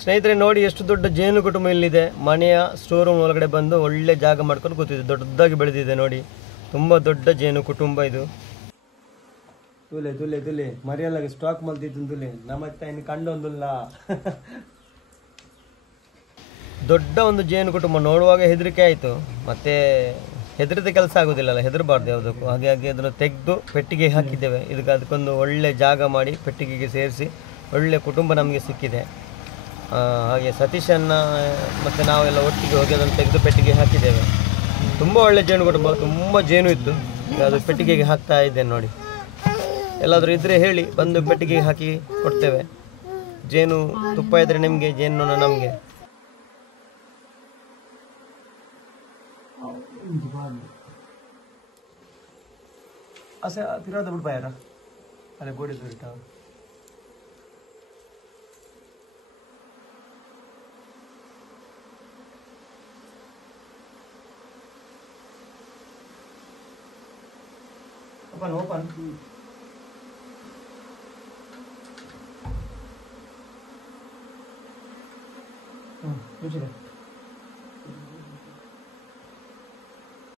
ಸ್ನೇಹಿತರೆ ನೋಡಿ ಎಷ್ಟು ದೊಡ್ಡ ಜೇನು ಕುಟುಂಬ ಇಲ್ಲಿದೆ. ಮನೆಯ ಸ್ಟೋರ್ ರೂಮ್ ಒಳಗಡೆ ಬಂದು ಒಳ್ಳೆ ಜಾಗ ಮಾಡ್ಕೊಂಡು ಕೂತಿದೆ. ದೊಡ್ಡದಾಗಿ ಬೆಳೆದಿದೆ ನೋಡಿ, ತುಂಬ ದೊಡ್ಡ ಜೇನು ಕುಟುಂಬ ಇದು. ತುಲೆ ತುಲೆ ತುಲೆ ಮರಿಯಲ್ಲಾಗಿ ಸ್ಟಾಕ್ ಮಲ್ತಿದ್ದು ತುಲೆ ನಮ್ಮತ್ತ ಇನ್ನು ಕಂಡೊಂದಿಲ್ಲ. ದೊಡ್ಡ ಒಂದು ಜೇನು ಕುಟುಂಬ ನೋಡುವಾಗ ಹೆದರಿಕೆ ಆಯಿತು. ಮತ್ತೆ ಹೆದರಿದ ಕೆಲಸ ಆಗೋದಿಲ್ಲಲ್ಲ, ಹೆದರಬಾರ್ದು ಯಾವುದಕ್ಕೂ. ಹಾಗಾಗಿ ಅದನ್ನು ತೆಗೆದು ಪೆಟ್ಟಿಗೆ ಹಾಕಿದ್ದೇವೆ. ಅದಕ್ಕೊಂದು ಒಳ್ಳೆ ಜಾಗ ಮಾಡಿ ಪೆಟ್ಟಿಗೆಗೆ ಸೇರಿಸಿ ಒಳ್ಳೆ ಕುಟುಂಬ ನಮಗೆ ಸಿಕ್ಕಿದೆ. ಹಾಗೆ ಸತೀಶನ್ನ ಮತ್ತು ನಾವೆಲ್ಲ ಒಟ್ಟಿಗೆ ಹೋಗಿ ಅದನ್ನು ತೆಗೆದು ಪೆಟ್ಟಿಗೆ ಹಾಕಿದ್ದೇವೆ. ತುಂಬ ಒಳ್ಳೆ ಜೇನು ಕುಟುಂಬ, ತುಂಬ ಜೇನು ಇತ್ತು. ಅದು ಪೆಟ್ಟಿಗೆಗೆ ಹಾಕ್ತಾ ಇದ್ದೇನೆ ನೋಡಿ. ಎಲ್ಲಾದರೂ ಇದ್ದರೆ ಹೇಳಿ, ಬಂದು ಪೆಟ್ಟಿಗೆಗೆ ಹಾಕಿ ಕೊಡ್ತೇವೆ. ಜೇನು ತುಪ್ಪ ಇದ್ದರೆ ನಿಮಗೆ, ಜೇನು ನಮಗೆ. असं फिरवता पण पाहिजे अरे गोडी फिरता ओपन ओपन